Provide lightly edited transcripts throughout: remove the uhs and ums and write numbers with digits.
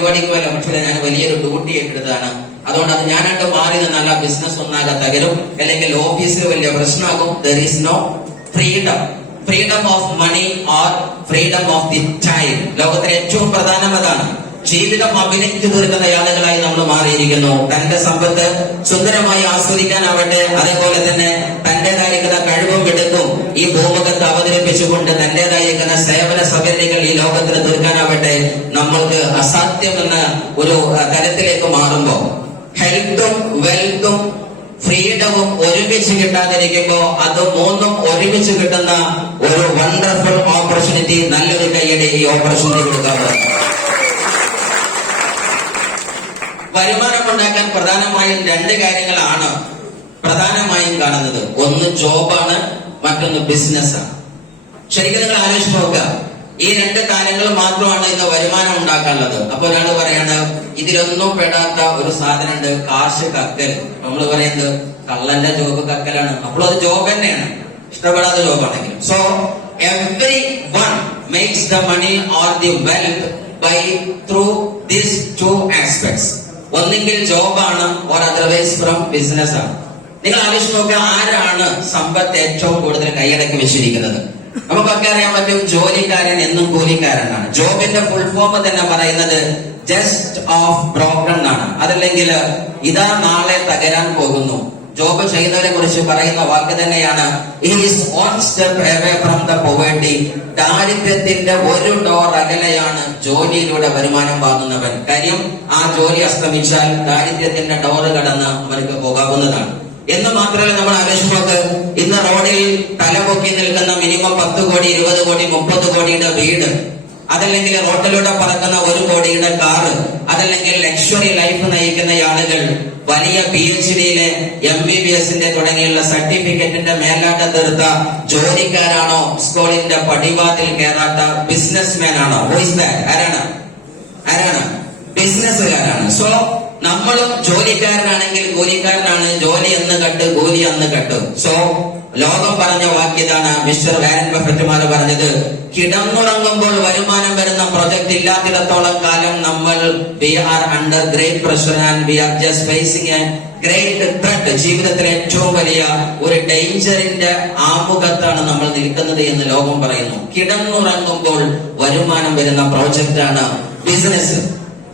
പരിപാടിക്ക് വല്ല പക്ഷേ ഞാൻ വലിയൊരു ഡ്യൂട്ടി ഏറ്റെടുത്തതാണ്, അതുകൊണ്ട് അത് ഞാനായിട്ട് മാറി നിന്നാൽ ബിസിനസ് ഒന്നാകെ തകരും, അല്ലെങ്കിൽ ഓഫീസിൽ വലിയ പ്രശ്നമാകും. There is no freedom of money or freedom of the time. ലോകത്തിലെ ഏറ്റവും പ്രധാനം അതാണ്. ജീവിതം അഭിനയിച്ചു തീർക്കുന്ന ആളുകളായി നമ്മൾ മാറിയിരിക്കുന്നു. തന്റെ സമ്പത്ത് സുന്ദരമായി ആസ്വദിക്കാനാവട്ടെ, അതേപോലെ തന്നെ തന്റേതായിരിക്കുന്ന കഴിവും എടുക്കും ഈ ഭൂമുഖത്ത് അവതരിപ്പിച്ചുകൊണ്ട് തന്റേതായിരിക്കുന്ന സേവന സൗകര്യങ്ങൾ ഈ ലോകത്തിന് തീർക്കാനാവട്ടെ, നമ്മൾക്ക് അസാധ്യമെന്ന ഒരു തലത്തിലേക്ക് മാറുമ്പോ ഹെൽത്തും വെൽത്തും ഫ്രീഡവും ഒരുമിച്ച് കിട്ടാതിരിക്കുമ്പോ അത് മൂന്നും ഒരുമിച്ച് കിട്ടുന്ന ഒരു വണ്ടർഫുൾ ഓപ്പർച്യൂണിറ്റി. നല്ലൊരു കൈയ്യടി ഈ ഓപ്പർച്യൂണിറ്റി കൊടുക്കാറുണ്ട്. വരുമാനം ഉണ്ടാക്കാൻ പ്രധാനമായും രണ്ട് കാര്യങ്ങളാണ് പ്രധാനമായും കാണുന്നത്. ഒന്ന് ജോബാണ്, മറ്റൊന്ന് ബിസിനസ്സാണ്. ശരിക്കും നിങ്ങൾ ആലോചിച്ച് നോക്കുക, ഈ രണ്ട് കാര്യങ്ങൾ മാത്രമാണ് ഇന്ന് വരുമാനം ഉണ്ടാക്കാനുള്ളത്. അപ്പൊ ഒരാൾ പറയാണ് ഇതിലൊന്നും പെടാത്ത ഒരു സാധനം ഉണ്ട്, കാശ് കക്കൽ. നമ്മൾ പറയുന്നത് കള്ളന്റെ ജോബ് കക്കലാണ്. അപ്പോൾ അത് ജോബ് തന്നെയാണ്, ഇഷ്ടപ്പെടാത്ത ജോബാണെങ്കിലും. So everyone makes the money or the wealth by through these two aspects. ഒന്നെങ്കിൽ ജോബാണ്, ഓർ അതർവൈസ് ഫ്രം ബിസിനസ് ആണ്. നിങ്ങൾ ആലോചിച്ച് നോക്കുക, ആരാണ് സമ്പത്ത് ഏറ്റവും കൂടുതൽ കൈയടക്കി വെച്ചിരിക്കുന്നത്? നമുക്കൊക്കെ അറിയാൻ പറ്റും, ജോലിക്കാരൻ എന്നും കൂലിക്കാരനാണ്. ജോബിന്റെ ഫുൾ ഫോം തന്നെ പറയുന്നത് ജസ്റ്റ് ഓഫ് ബ്രോക്കൺ ആണ്. അതല്ലെങ്കിൽ ഇതാ നാളെ തകരാൻ പോകുന്നു. ജോബ് ചെയ്യുന്നവരെ കുറിച്ച് പറയുന്ന വാക്ക് തന്നെയാണ് he is one step away from the poverty. ദാരിദ്ര്യത്തിന്റെ ഒരു ഡോർ അകലെയാണ് ജോലിയിലൂടെ വരുമാനം വാങ്ങുന്നവൻ. കാര്യം ആ ജോലി അസ്തമിച്ചാൽ ദാരിദ്ര്യത്തിന്റെ ഡോറ് കടന്ന് അവർക്ക് പോകാവുന്നതാണ്. എന്ന് മാത്രമല്ല, നമ്മൾ ആലോചിച്ച് നോക്ക്, ഇന്ന് റോഡിൽ തലപൊക്കി നിൽക്കുന്ന മിനിമം 10 കോടി 20 കോടി 30 കോടിയുടെ വീട്, അതല്ലെങ്കിൽ റോഡിലൂടെ പറക്കുന്ന 1 കോടിയുടെ കാറ്, അതല്ലെങ്കിൽ ലക്ഷറി ലൈഫ് നയിക്കുന്ന ആളുകൾ, വലിയ PhDയിലെ MBBSന്റെ തുടങ്ങിയുള്ള സർട്ടിഫിക്കറ്റിന്റെ മേലാട്ട തീർത്ത ജോലിക്കാരാണോ, സ്കൂളിന്റെ പടിവാതിൽ കയറാത്ത ബിസിനസ്മാൻ ആണോ? ആരാണ്? ബിസിനസ്സുകാരാണ്. സോ നമ്മളും ജോലിക്കാരനാണെങ്കിൽ കൂലിക്കാരനാണ്. ജോലി എന്ന് കട്ട്, കൂലി അന്ന് കട്ട്. സോ ലോകം പറഞ്ഞ വാക്യതാണ്, മിസ്റ്റർ വാരൻ ബഫറ്റ് പറഞ്ഞത്, കിടന്നുറങ്ങുമ്പോൾ വരുമാനം വരുന്ന പ്രൊജക്ട് ഇല്ലാത്തിടത്തോളം കാലം നമ്മൾ we are under great pressure and we are just facing a great threat. ജീവിതത്തിലെ ഏറ്റവും വലിയ ഒരു ഡേഞ്ചറിന്റെ ആമുഖത്താണ് നമ്മൾ നിൽക്കുന്നത് എന്ന് ലോകം പറയുന്നു. കിടന്നുറങ്ങുമ്പോൾ വരുമാനം വരുന്ന പ്രോജക്റ്റ് ആണ് ബിസിനസ്.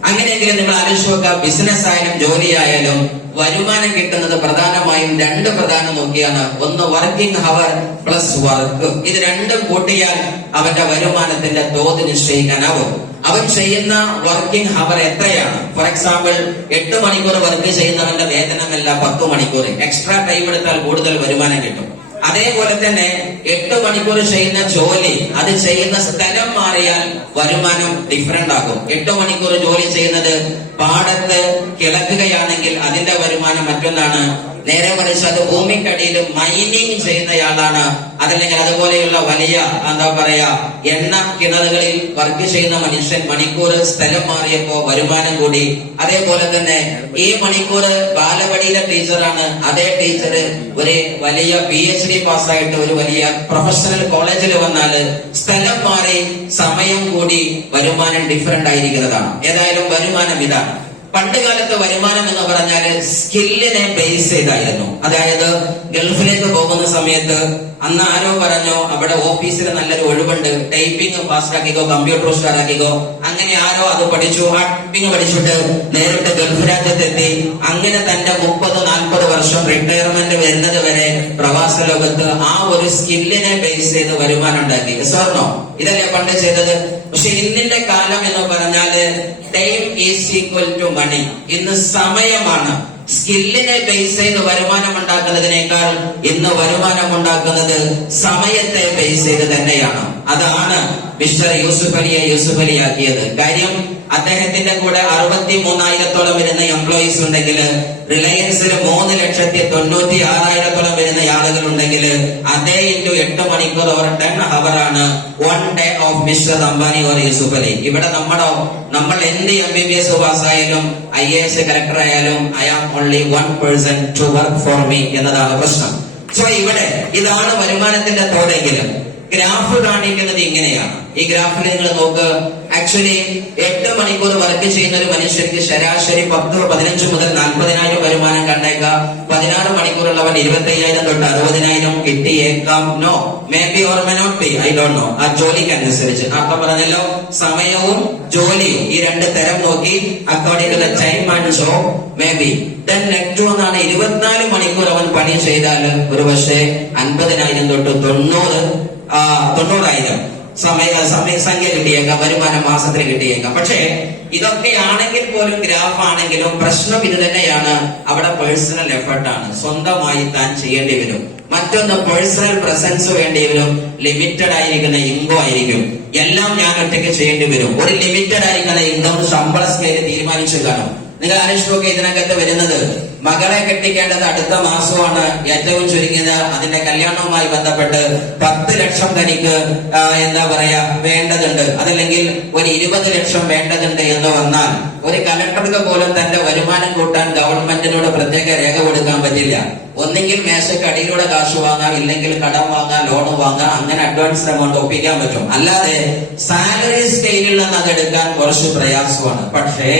അങ്ങനെയെങ്കിലും നിങ്ങൾ ആലോചിച്ച് നോക്കുക, ബിസിനസ് ആയാലും ജോലിയായാലും വരുമാനം കിട്ടുന്നത് പ്രധാനമായും രണ്ട് പ്രധാനം നോക്കിയാണ്. ഒന്ന് വർക്കിംഗ് ഹവർ പ്ലസ് വർക്ക്. ഇത് രണ്ടും കൂട്ടിയാൽ അവന്റെ വരുമാനത്തിന്റെ തോത് നിശ്ചയിക്കാനാവും. അവൻ ചെയ്യുന്ന വർക്കിംഗ് ഹവർ എത്രയാണ്? ഫോർ എക്സാമ്പിൾ 8 മണിക്കൂർ വർക്ക് ചെയ്യുന്നവന്റെ വേതനമല്ല 10 മണിക്കൂർ. എക്സ്ട്രാ ടൈം എടുത്താൽ കൂടുതൽ വരുമാനം കിട്ടും. അതേപോലെ തന്നെ 8 മണിക്കൂർ ചെയ്യുന്ന ജോലി, അത് ചെയ്യുന്ന സ്ഥലം മാറിയാൽ വരുമാനം ഡിഫറന്റ് ആകും. 8 മണിക്കൂർ ജോലി ചെയ്യുന്നത് പാടത്ത് കിളക്കുകയാണെങ്കിൽ അതിന്റെ വരുമാനം മറ്റൊന്നാണ്. നേരെ മറിച്ച് അത് ഭൂമിക്കടിയിൽ മൈനിങ് ചെയ്യുന്നയാളാണ്, അതല്ലെങ്കിൽ അതുപോലെയുള്ള വലിയ എണ്ണ കിണറുകളിൽ വർക്ക് ചെയ്യുന്ന മനുഷ്യൻ മണിക്കൂർ സ്ഥലം മാറിയപ്പോ വരുമാനം കൂടി. അതേപോലെ തന്നെ ഈ മണിക്കൂർ ബാലപടിയിലെ ടീച്ചറാണ്, അതേ ടീച്ചർ ഒരു വലിയ PhD പാസ്സായിട്ട് ഒരു വലിയ പ്രൊഫഷണൽ കോളേജിൽ വന്നാല് സ്ഥലം മാറി സമയം കൂടി വരുമാനം ഡിഫറന്റ് ആയിരിക്കുന്നതാണ്. ഏതായാലും വരുമാനം ഇതാണ്. പണ്ട് കാലത്ത് വരുമാനം എന്ന് പറഞ്ഞാല് സ്കില്ലിനെ ബേസ് ചെയ്തായിരുന്നു. അതായത് ഗൾഫിലേക്ക് പോകുന്ന സമയത്ത് അന്ന് ആരോ പറഞ്ഞു അവിടെ ഓഫീസിൽ നല്ലൊരു ഒഴിവുണ്ട്, ടൈപ്പിംഗ് ഫാസ്റ്റ് ആക്കിക്കോ, കമ്പ്യൂട്ടർ ഉഷാറാക്കിക്കോ. അങ്ങനെ ആരോ അത് പഠിച്ചു, ടൈപ്പിംഗ് പഠിച്ചിട്ട് നേരിട്ട് ഗൾഫ് രാജ്യത്തെത്തി. അങ്ങനെ തന്റെ 30-40 വർഷം റിട്ടയർമെന്റ് വരുന്നത് വരെ പ്രവാസ ലോകത്ത് ആ ഒരു സ്കില്ലിനെ ബേസ് ചെയ്ത് വരുമാനം ഉണ്ടാക്കി. സ്വർണ്ണോ ഇതല്ലേ പണ്ട് ചെയ്തത്. പക്ഷെ ഇന്നിന്റെ കാലം എന്ന് പറഞ്ഞാല് time is equal to money. ഇന്ന് സമയമാണ്. സ്കില്ലിനെ ബേസ് ചെയ്ത് വരുമാനം ഉണ്ടാക്കുന്നതിനേക്കാൾ ഇന്ന് വരുമാനം ഉണ്ടാക്കുന്നത് സമയത്തെ ബേസ് ചെയ്ത് തന്നെയാണ്. അതാണ് മിസ്റ്റർ യൂസുഫ് അലിയാക്കിയത്. കാര്യം അദ്ദേഹത്തിന്റെ കൂടെ 63,000-ഓളം വരുന്ന എംപ്ലോയീസ് ഉണ്ടെങ്കിൽ, റിലയൻസിൽ 3,96,000-ഓളം വരുന്ന ആളുകൾ ഉണ്ടെങ്കിൽ, അതേ ഇൻറ്റു 8 മണിക്കൂർ ഓർ 10 ഹവർ ആണ് 1 day of mister Ambani or Yusuf Ali. ഇവിടെ നമ്മൾ എന്ത് MBBS പാസ്സായാലും IAS കലക്ടർ ആയാലും I am only 1 person to work for me എന്നതാണ് പ്രശ്നം. സോ ഇവിടെ ഇതാണ് വരുമാനത്തിന്റെ തോടെങ്കിലും ഗ്രാഫ് കാണിക്കുന്നത് ഇങ്ങനെയാണ്. ഈ ഗ്രാഫിൽ നിങ്ങൾ നോക്ക്, ആക്ച്വലി 8 മണിക്കൂർ വർക്ക് ചെയ്യുന്ന ഒരു മനുഷ്യർക്ക് ശരാശരി 15 മുതൽ 40,000 വരുമാനം കണ്ടേക്കാം. 16 മണിക്കൂറുള്ളവൻ 25,000 തൊട്ട് 60,000 കിട്ടിയേക്കാം. No, may be or may not be, I don't know. ആ ജോലിക്ക് അനുസരിച്ച് അപ്പൊ പറഞ്ഞല്ലോ, സമയവും ജോലിയും ഈ രണ്ട് തരം നോക്കി according to the time and job may be. Then next വന്നാണ് 24 മണിക്കൂർ അവൻ പണി ചെയ്താൽ ഒരു പക്ഷേ 50,000 തൊട്ട് 90,000 സംഖ്യ കിട്ടിയേക്കാം, വരുമാനം മാസത്തിൽ കിട്ടിയേക്കാം. പക്ഷേ ഇതൊക്കെയാണെങ്കിൽ പോലും, ഗ്രാഫ് ആണെങ്കിലും പ്രശ്നം ഇത് തന്നെയാണ്. അവിടെ പേഴ്സണൽ എഫർട്ടാണ്, സ്വന്തമായി താൻ ചെയ്യേണ്ടി വരും. മറ്റൊന്ന് പേഴ്സണൽ പ്രസൻസ് വേണ്ടി വരും. ലിമിറ്റഡ് ആയിരിക്കുന്ന ഇൻകം ആയിരിക്കും. എല്ലാം ഞാൻ ഒറ്റയ്ക്ക് ചെയ്യേണ്ടി വരും. ഒരു ലിമിറ്റഡ് ആയിരിക്കുന്ന ഇൻകം ശമ്പള സ്കെയിൽ തീരുമാനിച്ചു കാണും. നിങ്ങൾ ആലോചിച്ചൊക്കെ ഇതിനകത്ത് വരുന്നത്, മകളെ കെട്ടിക്കേണ്ടത് അടുത്ത മാസമാണ്. ഏറ്റവും ചുരുങ്ങിയത് അതിന്റെ കല്യാണവുമായി ബന്ധപ്പെട്ട് 10 ലക്ഷം തനിക്ക് എന്താ പറയാ വേണ്ടതുണ്ട്, അതല്ലെങ്കിൽ ഒരു 20 ലക്ഷം വേണ്ടതുണ്ട് എന്ന് വന്നാൽ ഒരു കലക്ടർക്ക് പോലും തന്റെ വരുമാനം കൂട്ടാൻ ഗവൺമെന്റിനോട് പ്രത്യേക രേഖ കൊടുക്കാൻ പറ്റില്ല. ഒന്നെങ്കിൽ മേശക്കടിയിലൂടെ കാശ് വാങ്ങാം, ഇല്ലെങ്കിൽ കടം വാങ്ങാം, ലോൺ വാങ്ങാം, അങ്ങനെ അഡ്വാൻസ് എമൗണ്ട് ഒപ്പിക്കാൻ പറ്റും. അല്ലാതെ സാലറി സ്കെയിലിൽ നിന്ന് അതെടുക്കാൻ കുറച്ച് പ്രയാസമാണ്. പക്ഷേ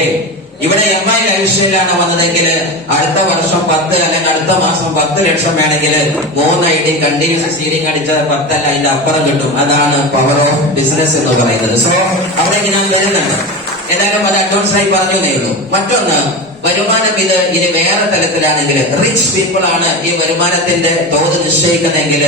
ഇവിടെ MI ലൈഫ് സ്റ്റൈലാണ് വന്നതെങ്കിൽ അടുത്ത വർഷം 10 അല്ലെങ്കിൽ അടുത്ത മാസം 10 ലക്ഷം വേണമെങ്കിൽ 3 ID കണ്ടിന്യൂസ് സീഡിംഗ് അടിച്ച 10 അല്ല അതിന്റെ അപ്പുറം കിട്ടും. അതാണ് പവർ ഓഫ് ബിസിനസ് എന്ന് പറയുന്നത്. സോ അവിടേക്ക് ഞാൻ വരുന്നുണ്ട്. ഏതായാലും അത് അഡ്വാൻസ് ആയി പറഞ്ഞേ ഉള്ളൂ. മറ്റൊന്ന്, വരുമാനം ഇനി വേറെ തലത്തിലാണെങ്കിൽ, റിച്ച് പീപ്പിൾ ആണ് ഈ വരുമാനത്തിന്റെ തോത് നിശ്ചയിക്കുന്നതെങ്കിൽ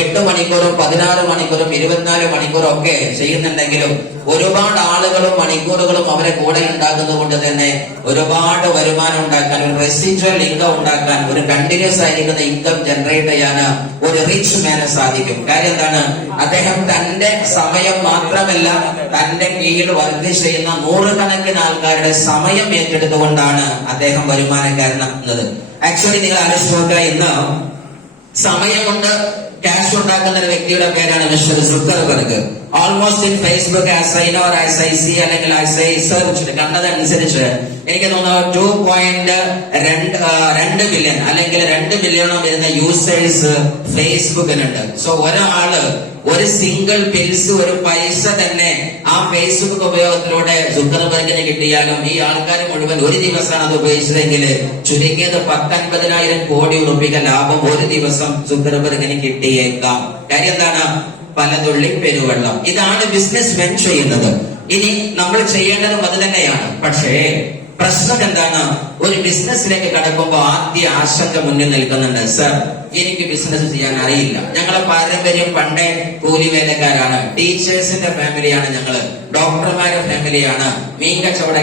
8 മണിക്കൂറും 16 മണിക്കൂറും 24 മണിക്കൂറും ഒക്കെ ചെയ്യുന്നുണ്ടെങ്കിലും ഒരുപാട് ആളുകളും മണിക്കൂറുകളും അവരെ കൂടെ ഉണ്ടാകുന്നത് കൊണ്ട് തന്നെ ഒരുപാട് വരുമാനം ഉണ്ടാക്കാൻ, ഒരു റെസിജ്വൽ ഇൻകം ഉണ്ടാക്കാൻ, ഒരു കണ്ടിന്യൂസ് ആയിരിക്കുന്ന ഇൻകം ജനറേറ്റ് ചെയ്യാൻ ഒരു റിച്ച് മാന് സാധിക്കും. കാര്യം എന്താണ്? അദ്ദേഹം തന്റെ സമയം മാത്രമല്ല, തന്റെ കീഴിൽ വർക്ക് ചെയ്യുന്ന 100 കണക്കിന് ആൾക്കാരുടെ സമയം ഏറ്റെടുത്തുകൊണ്ടാണ് അദ്ദേഹം വരുമാനക്കാരനാകുന്നത്. ആക്ച്വലി നിങ്ങൾ ആലോചിച്ച് നോക്കുക, ഇന്ന് സമയം കൊണ്ട് ക്യാഷ് ഉണ്ടാക്കുന്ന ഒരു വ്യക്തിയുടെ പേരാണ് mister Zuckerberg. Almost in Facebook as I know, as I C, അല്ലെങ്കിൽ ആസ് ഐ സെർച്ച് കണ്ടതനുസരിച്ച് എനിക്ക് തോന്നുന്നു 2.2 ബില്യൺ അല്ലെങ്കിൽ 2 ബില്യണോ വരുന്ന യൂസേഴ്സ് ഫേസ്ബുക്കിനുണ്ട്. സോ ഒരാള് ഒരു സിംഗിൾ പിൽസ്, ഒരു പൈസ തന്നെ ആ ഫേസ്ബുക്ക് ഉപയോഗത്തിലൂടെ സുക്കർബർഗിന് കിട്ടിയാലും ഈ ആൾക്കാർ മുഴുവൻ ഒരു ദിവസമാണ് അത് ഉപയോഗിച്ചതെങ്കിൽ ചുരുങ്ങിയത് 10-50,000 കോടി രൂപ ലാഭം ഒരു ദിവസം സുക്കർബർഗിന് കിട്ടിയേക്കാം. കാര്യം എന്താണ്? പലതുള്ളി പെരുവെള്ളം. ഇതാണ് ബിസിനസ് മെൻ ചെയ്യുന്നത്. ഇനി നമ്മൾ ചെയ്യേണ്ടതും അത് തന്നെയാണ്. പക്ഷേ പ്രശ്നം എന്താണ്? ഒരു ബിസിനസ്സിലേക്ക് കടക്കുമ്പോൾ ആദ്യ ആശങ്ക മുന്നിൽ നിൽക്കുന്നുണ്ട്. സർ, എനിക്ക് ബിസിനസ് ചെയ്യാൻ അറിയില്ല. ഞങ്ങളെ പാരമ്പര്യം പണ്ടേ കൂലിവേലക്കാരാണ്, ടീച്ചേഴ്സിന്റെ ഫാമിലിയാണ്, ഞങ്ങള് ഡോക്ടർമാരുടെ ഫാമിലിയാണ്, മീൻ കച്ചവട